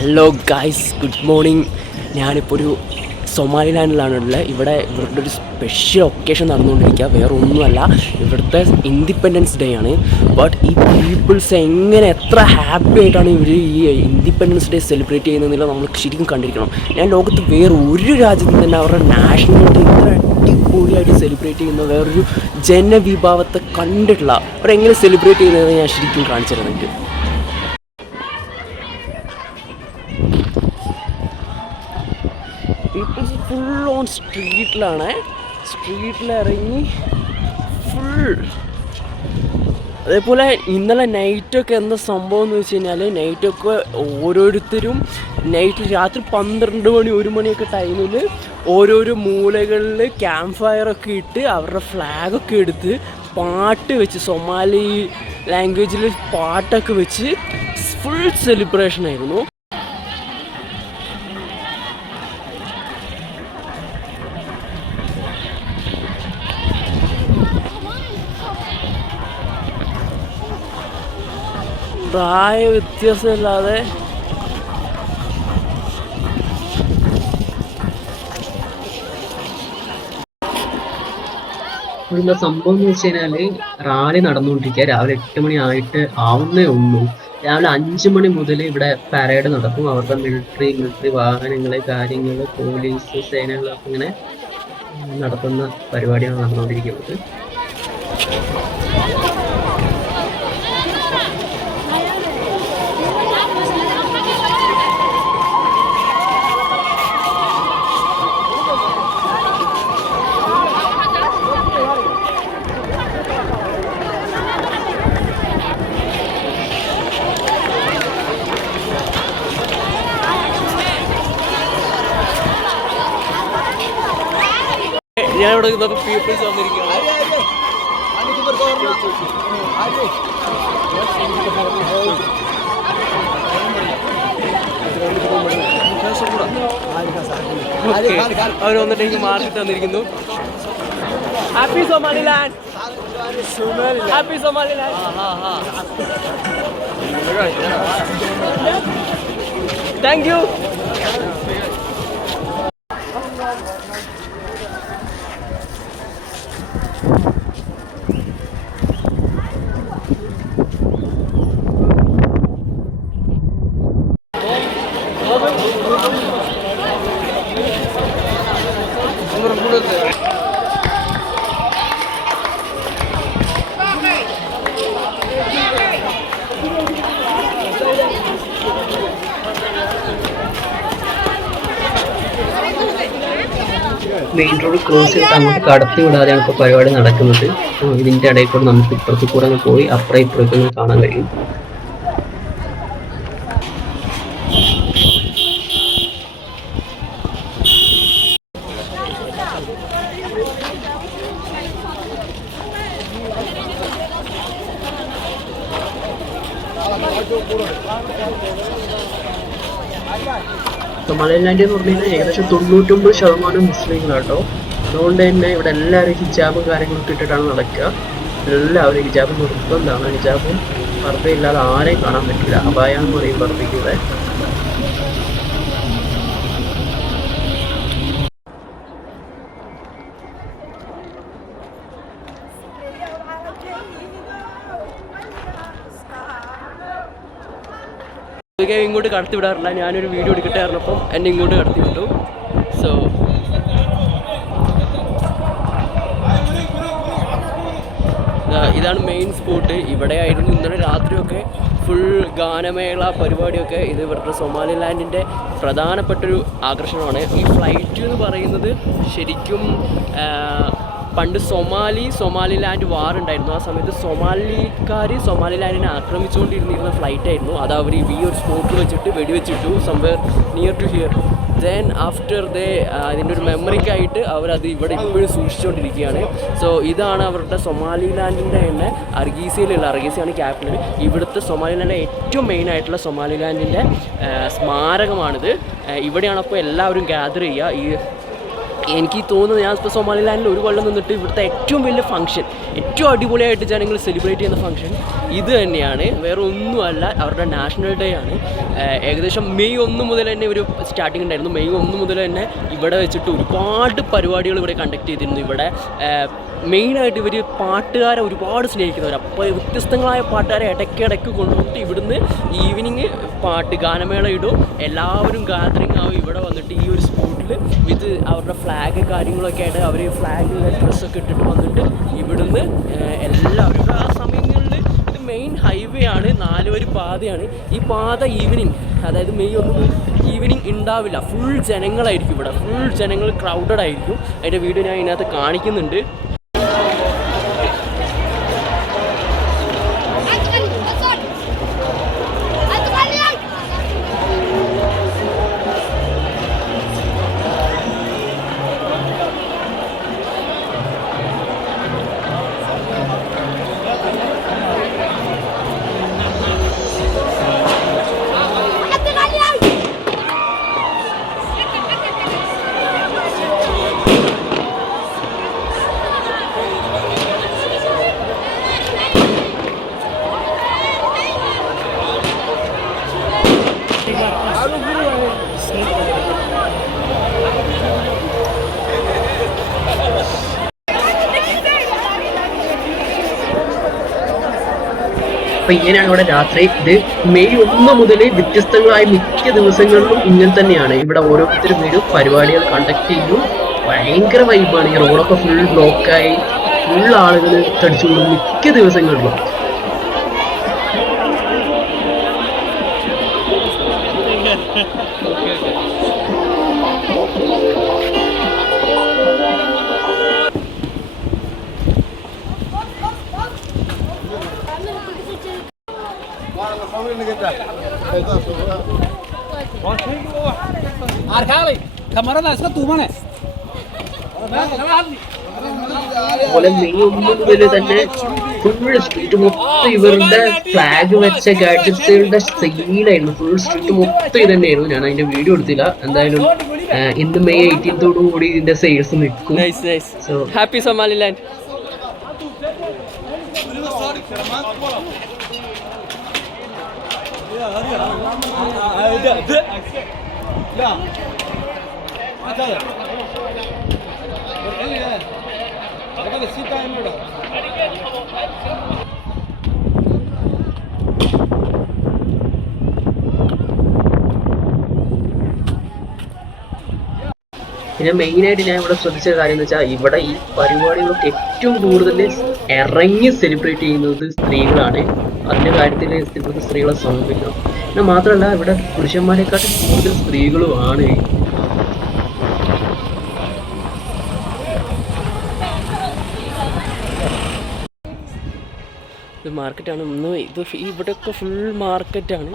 Hello guys, good morning. ഞാനിപ്പോൾ ഒരു സൊമാലിലാൻഡിലാണുള്ളത്. ഇവരുടെ ഒരു സ്പെഷ്യൽ ഒക്കേഷൻ നടന്നുകൊണ്ടിരിക്കുക. വേറെ ഒന്നുമല്ല, ഇവിടുത്തെ ഇൻഡിപെൻഡൻസ് ഡേ ആണ്. ബട്ട് ഈ പീപ്പിൾസ് എത്ര ഹാപ്പി ആയിട്ടാണ് ഇവർ ഈ ഇൻഡിപെൻഡൻസ് ഡേ സെലിബ്രേറ്റ് ചെയ്യുന്നതെന്നില്ല നമ്മൾ ശരിക്കും കണ്ടിരിക്കണം. ഞാൻ ലോകത്ത് വേറെ ഒരു രാജ്യത്തും തന്നെ അവരുടെ നാഷണൽ ഡേ ഇത്ര അടിപൊളിയായിട്ട് സെലിബ്രേറ്റ് ചെയ്യുന്ന വേറൊരു ജനവിഭാവത്തെ കണ്ടിട്ടില്ല. അവരെങ്ങനെ സെലിബ്രേറ്റ് ചെയ്യുന്നതെന്ന് ഞാൻ ശരിക്കും കാണിച്ചു തരുന്നുണ്ട്. പീപ്പിൾസ് ഫുൾ ഓൺ സ്ട്രീറ്റിലിറങ്ങി ഫുൾ. അതേപോലെ ഇന്നലെ നൈറ്റൊക്കെ എന്താ സംഭവം എന്ന് വെച്ച് കഴിഞ്ഞാൽ, നൈറ്റൊക്കെ ഓരോരുത്തരും രാത്രി 12 മണി 1 മണിയൊക്കെ ടൈമിൽ ഓരോരോ മൂലകളിൽ ക്യാമ്പ് ഫയറൊക്കെ ഇട്ട് അവരുടെ ഫ്ലാഗൊക്കെ എടുത്ത് പാട്ട് വെച്ച് സൊമാലി ലാംഗ്വേജിൽ പാട്ടൊക്കെ വെച്ച് ഫുൾ സെലിബ്രേഷനായിരുന്നു. പ്രായ വ്യത്യാസമില്ലാതെ എന്താ സംഭവം എന്ന് വെച്ച് കഴിഞ്ഞാല്, റാലി നടന്നുകൊണ്ടിരിക്കുക. രാവിലെ 8 മണി ആവുന്നേ ഉള്ളൂ. രാവിലെ 5 മണി മുതൽ ഇവിടെ പരേഡ് നടക്കും. അവരുടെ മിലിറ്ററി വാഹനങ്ങള്, കാര്യങ്ങള്, പോലീസ് സേനകളൊക്കെ ഇങ്ങനെ നടത്തുന്ന പരിപാടിയാണ് നടന്നുകൊണ്ടിരിക്കുന്നത്. ഞാൻ ഇവിടെ നിന്നപ്പോൾ പീപ്പിൾസ് വന്നിരിക്കുകയാണ്. അവർ വന്നിട്ട് എനിക്ക് മാർക്കിട്ട് തന്നിരിക്കുന്നു. Happy Somaliland, happy Somaliland. Thank you. Main road cross ചെയ്തിട്ട് അങ്ങോട്ട് കടത്തി വിടാതെയാണ് ഇപ്പോൾ പരിപാടി നടക്കുന്നത്. ഇതിൻ്റെ ഇടയിൽ കൂടെ നമുക്ക് ഇപ്പുറത്ത് കൂടെ പോയി അപ്പുറം ഇപ്പുറത്തൊക്കെ കാണാൻ കഴിയും. സൊമാലിലാൻഡ് എന്ന് പറഞ്ഞു കഴിഞ്ഞാൽ ഏകദേശം 99% മുസ്ലിങ്ങളാട്ടോ. അതുകൊണ്ട് തന്നെ ഇവിടെ എല്ലാവരും ഹിജാബും കാര്യങ്ങളൊക്കെ ഇട്ടിട്ടാണ് നടക്കുക. എല്ലാവരും ഹിജാബ് നിർബന്ധമാണ്. ഹിജാബും പർദ്ദയില്ലാതെ ആരെയും കാണാൻ പറ്റില്ല. അബായ എന്ന് പറയും പർദ്ദയ്ക്കൂടെ. ഇങ്ങോട്ട് കടത്തി വിടാറില്ല. ഞാനൊരു വീഡിയോ എടുക്കട്ടെ പറഞ്ഞപ്പം എന്നെ ഇങ്ങോട്ട് കടത്തി വിട്ടു. സോ ഇതാണ് മെയിൻ സ്പോട്ട്. ഇവിടെ ആയിരുന്നു ഇന്നലെ രാത്രിയൊക്കെ ഫുൾ ഗാനമേള പരിപാടിയൊക്കെ. ഇത് ഇവരുടെ സൊമാലിലാൻഡിൻ്റെ പ്രധാനപ്പെട്ടൊരു ആകർഷണമാണ്. ഈ ഫ്ലൈറ്റ് എന്ന് പറയുന്നത് ശരിക്കും പണ്ട് സൊമാലിലാൻഡ് വാർ ഉണ്ടായിരുന്നു. ആ സമയത്ത് സൊമാലിലാൻഡിനെ ആക്രമിച്ചുകൊണ്ടിരുന്നിരുന്ന ഫ്ലൈറ്റായിരുന്നു. അത് അവർ ഈ ഒരു സ്പോട്ട് വെച്ചിട്ട് വെടിവെച്ചിട്ടു somewhere near to here. Then after അതിൻ്റെ ഒരു മെമ്മറിക്കായിട്ട് അവരത് ഇവിടെ ഇപ്പോഴും സൂക്ഷിച്ചുകൊണ്ടിരിക്കുകയാണ്. സോ ഇതാണ് അവരുടെ സൊമാലിലാൻഡിൻ്റെ തന്നെ അർഗീസിയാണ് ക്യാപിറ്റൽ. ഇവിടുത്തെ സൊമാലിലാൻഡിലെ ഏറ്റവും മെയിനായിട്ടുള്ള സൊമാലിലാൻഡിൻ്റെ സ്മാരകമാണിത്. ഇവിടെയാണ് അപ്പോൾ എല്ലാവരും ഗ്യാദർ ചെയ്യുക. എനിക്ക് തോന്നുന്നത് ഞാൻ ഇപ്പോൾ സൊമാലിലാൻഡിൽ ഒരു കൊല്ലം നിന്നിട്ട് ഇവിടുത്തെ ഏറ്റവും വലിയ ഫംഗ്ഷൻ, ഏറ്റവും അടിപൊളിയായിട്ട് ജനങ്ങൾ സെലിബ്രേറ്റ് ചെയ്യുന്ന ഫംഗ്ഷൻ ഇത് തന്നെയാണ്. വേറെ ഒന്നുമല്ല, അവരുടെ നാഷണൽ ഡേ ആണ്. ഏകദേശം മെയ് 1 മുതൽ തന്നെ ഒരു സ്റ്റാർട്ടിംഗ് ഉണ്ടായിരുന്നു. മെയ് 1 മുതൽ തന്നെ ഇവിടെ വെച്ചിട്ട് ഒരുപാട് പരിപാടികൾ ഇവിടെ കണ്ടക്ട് ചെയ്തിരുന്നു. ഇവിടെ മെയിനായിട്ട് ഇവർ പാട്ടുകാരെ ഒരുപാട് സ്നേഹിക്കുന്നവർ. അപ്പോൾ വ്യത്യസ്തങ്ങളായ പാട്ടുകാരെ ഇടയ്ക്കിടയ്ക്ക് കൊണ്ടുവന്നിട്ട് ഇവിടുന്ന് ഈവനിങ് പാട്ട് ഗാനമേള ഇടും. എല്ലാവരും ഗാദറിങ് ആവും ഇവിടെ വന്നിട്ട് ഈ ഒരു സ്പോട്ടിൽ വിത്ത് അവരുടെ ഫ്ലാഗ് കാര്യങ്ങളൊക്കെ ആയിട്ട് അവർ ഫ്ലാഗ് ഡ്രസ്സൊക്കെ ഇട്ടിട്ട് വന്നിട്ട് ഇവിടുന്ന് എല്ലാവരും ആ സമയങ്ങളിൽ ഇത് മെയിൻ ഹൈവേ ആണ്, 4 വരി പാതയാണ്. ഈ പാത ഈവനിങ്, അതായത് മെയ് 1 ഈവനിങ് ഉണ്ടാവില്ല, ഫുൾ ജനങ്ങളായിരിക്കും ഇവിടെ, ഫുൾ ജനങ്ങൾ ക്രൗഡഡ് ആയിരിക്കും. അതിൻ്റെ വീഡിയോ ഞാൻ ഇതിനകത്ത് കാണിക്കുന്നുണ്ട്. അപ്പൊ ഇങ്ങനെയാണ് ഇവിടെ രാത്രി. ഇത് മെയ് 1 മുതൽ വ്യത്യസ്തങ്ങളായ മിക്ക ദിവസങ്ങളിലും ഇങ്ങനെ തന്നെയാണ്. ഇവിടെ ഓരോരുത്തരും വീടും പരിപാടികൾ കണ്ടക്ട് ചെയ്യും. ഭയങ്കര വൈബാണ്. ഈ റോഡൊക്കെ ഫുൾ ബ്ലോക്കായി ഫുൾ ആളുകൾ തടിച്ചുകൊണ്ടും മിക്ക ദിവസങ്ങളിലും. അതുപോലെ മെയ് 1 മുതൽ തന്നെ ഫുൾ സ്ട്രീറ്റ് മൊത്തം ഇവരുടെ ഫ്ലാഗ് വെച്ച ഗാഡ്ജറ്റ്സുകളുടെ സെയിലായിരുന്നു. ഫുൾ സ്ട്രീറ്റ് മൊത്തം ഇത് തന്നെയായിരുന്നു. ഞാൻ അതിന്റെ വീഡിയോ എടുത്തില്ല. എന്തായാലും ഇന്ന് മെയ് 18 കൂടി ഇതിന്റെ സെയിൽസ് നിൽക്കും. So happy Somaliland. പിന്നെ മെയിനായിട്ട് ഞാൻ ഇവിടെ ശ്രദ്ധിച്ച കാര്യം എന്ന് വെച്ചാൽ ഇവിടെ ഈ പരിപാടികളൊക്കെ ഏറ്റവും കൂടുതൽ ഇറങ്ങി സെലിബ്രേറ്റ് ചെയ്യുന്നത് സ്ത്രീകളാണ്. അതിൻ്റെ കാര്യത്തിൽ ഇവിടുത്തെ സ്ത്രീകളെ സമർപ്പിക്കണം. പിന്നെ മാത്രമല്ല ഇവിടെ പുരുഷന്മാരെക്കാട്ടും കൂടുതൽ സ്ത്രീകളുമാണ്. ഇത് മാർക്കറ്റാണ്. ഇത് ഇവിടെയൊക്കെ ഫുൾ മാർക്കറ്റാണ്.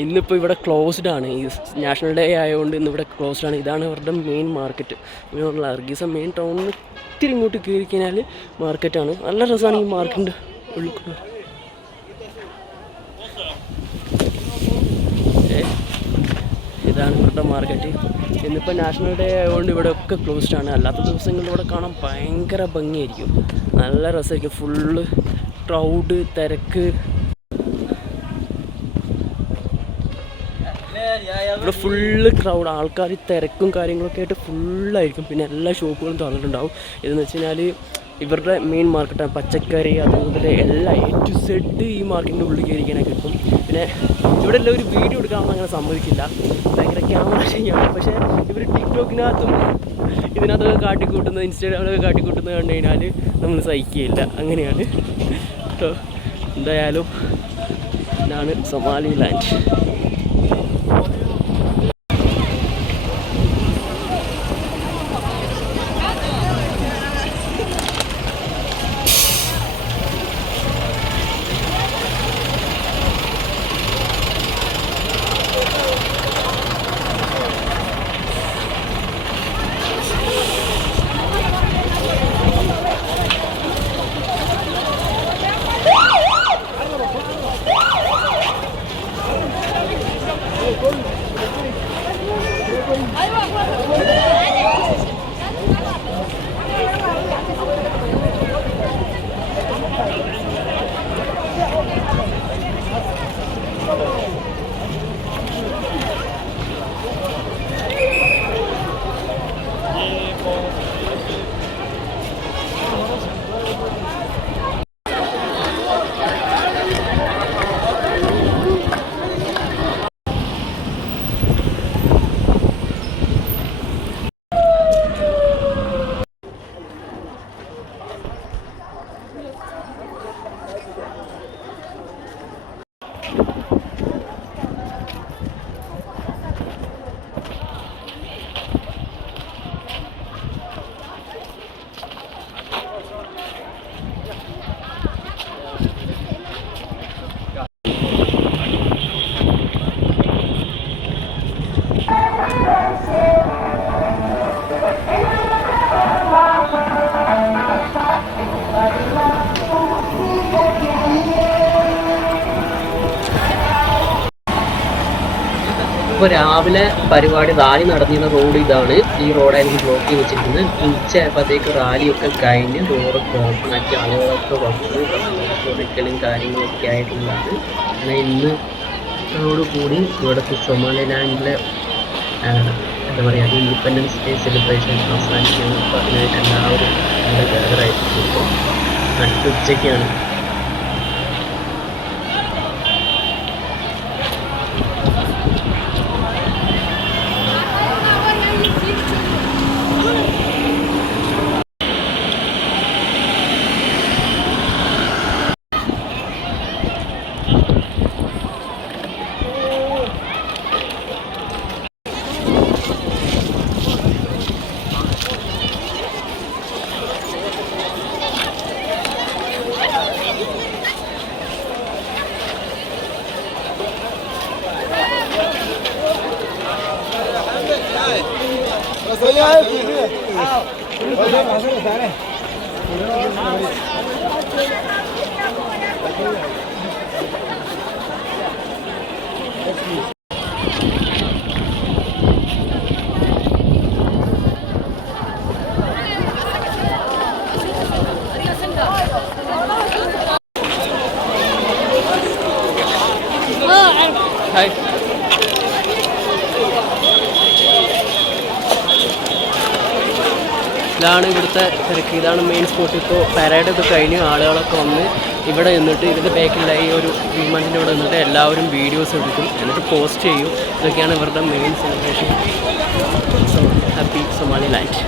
ഇന്നിപ്പോൾ ഇവിടെ ക്ലോസ്ഡ് ആണ്. ഈ നാഷണൽ ഡേ ആയതുകൊണ്ട് ഇന്ന് ഇവിടെ ക്ലോസ്ഡ് ആണ്. ഇതാണ് ഇവരുടെ മെയിൻ മാർക്കറ്റ്. ഇങ്ങനെയുള്ള അർഗീസ മെയിൻ ടൗണിൽ ഇത്തിരി ഇങ്ങോട്ട് കയറി കഴിഞ്ഞാൽ മാർക്കറ്റാണ്. നല്ല രസമാണ് ഈ മാർക്കറ്റിൻ്റെ ഉള്ളിൽ. ഇതാണ് ഇവരുടെ മാർക്കറ്റ്. ഇന്നിപ്പോൾ നാഷണൽ ഡേ ആയതുകൊണ്ട് ഇവിടെ ഒക്കെ ക്ലോസ്ഡ് ആണ്. അല്ലാത്ത ദിവസങ്ങളിൽ ഇവിടെ കാണാൻ ഭയങ്കര ഭംഗിയായിരിക്കും, നല്ല രസമായിരിക്കും. ഫുള്ള് ക്രൗഡ്, തിരക്ക്. ഇവിടെ ഫുള്ള് ക്രൗഡ്, ആൾക്കാർ തിരക്കും കാര്യങ്ങളൊക്കെ ആയിട്ട് ഫുള്ളായിരിക്കും. പിന്നെ എല്ലാ ഷോപ്പുകളും തുറന്നിട്ടുണ്ടാവും. ഇതെന്ന് വെച്ച് കഴിഞ്ഞാൽ ഇവരുടെ മെയിൻ മാർക്കറ്റാണ്. പച്ചക്കറി അതുപോലെ എല്ലാം A to Z ഈ മാർക്കറ്റിൻ്റെ ഉള്ളിൽ കയറിക്കാനൊക്കെ കിട്ടും. പിന്നെ ഇവിടെ എല്ലാം ഒരു വീഡിയോ എടുക്കാമെന്ന് അങ്ങനെ സമ്മതിക്കില്ല, ഭയങ്കര ക്യാമറ ചെയ്യാണ്. പക്ഷേ ഇവർ ടിക്ടോക്കിനകത്തും ഇതിനകത്തൊക്കെ കാട്ടിക്കൂട്ടുന്നത്, ഇൻസ്റ്റാഗ്രാമിലൊക്കെ കാട്ടിക്കൂട്ടുന്നത് കണ്ടു കഴിഞ്ഞാൽ നമ്മൾ സഹിക്കുകയില്ല. അങ്ങനെയാണ്. എന്തായാലും ഇതാണ് സൊമാലിലാൻഡ്. അപ്പോൾ രാവിലെ പരിപാടി റാലി നടന്നിരുന്ന റോഡ് ഇതാണ്. ഈ റോഡായിരുന്നു ബ്ലോക്ക് ചെയ്ത് വെച്ചിരിക്കുന്നത്. ഉച്ചയായപ്പോഴത്തേക്ക് റാലിയൊക്കെ കഴിഞ്ഞ് റോഡൊക്കെ ഓപ്പൺ ആക്കി ആളുകളൊക്കെ വന്നു ഒരിക്കലും കാര്യങ്ങളൊക്കെ ആയിട്ടുള്ളതാണ്. എന്നാൽ ഇന്ന് കൂടി ഇവിടുത്തെ സൊമാലിലാൻഡിലെ എന്താ പറയുക ഇൻഡിപെൻഡൻസ് ഡേ സെലിബ്രേഷൻ അവസാനിക്കുകയാണ്. അപ്പോൾ അതിനായിട്ട് എല്ലാവരും ഇവിടെ ഗാദറായിരിക്കും. ഇപ്പോൾ നട്ടുച്ചയ്ക്കാണ്. ഹായ്. ഇതാണ് ഇവിടുത്തെ തിരക്ക്. ഇതാണ് മെയിൻ സ്പോട്ട്. ഇപ്പോൾ പരേഡൊക്കെ കഴിഞ്ഞ് ആളുകളൊക്കെ വന്ന് ഇവിടെ നിന്നിട്ട് ഇതിൻ്റെ ബാക്കിലായി ഈ ഒരു വിമാനത്തിൻ്റെ ഇവിടെ നിന്നിട്ട് എല്ലാവരും വീഡിയോസ് എടുക്കും, എന്നിട്ട് പോസ്റ്റ് ചെയ്യും. ഇതൊക്കെയാണ് ഇവരുടെ main celebration. So happy Somaliland.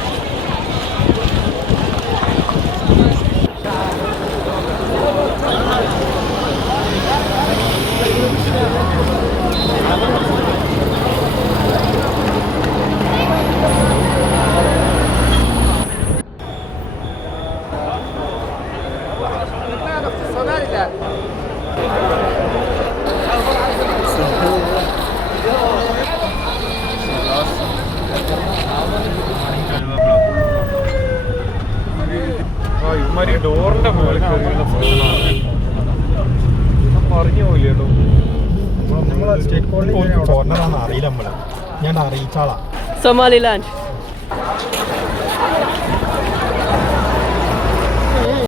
ഡോറിന്റെ മുകളിൽ കയറിയുള്ള പറഞ്ഞു പോയില്ലേ കേട്ടോ. നമ്മളെ സ്റ്റേറ്റ് കോർണറാണ് അറിയില്ല. ഞാൻ അറിയിച്ചാളാ സൊമാലിലാൻഡ്.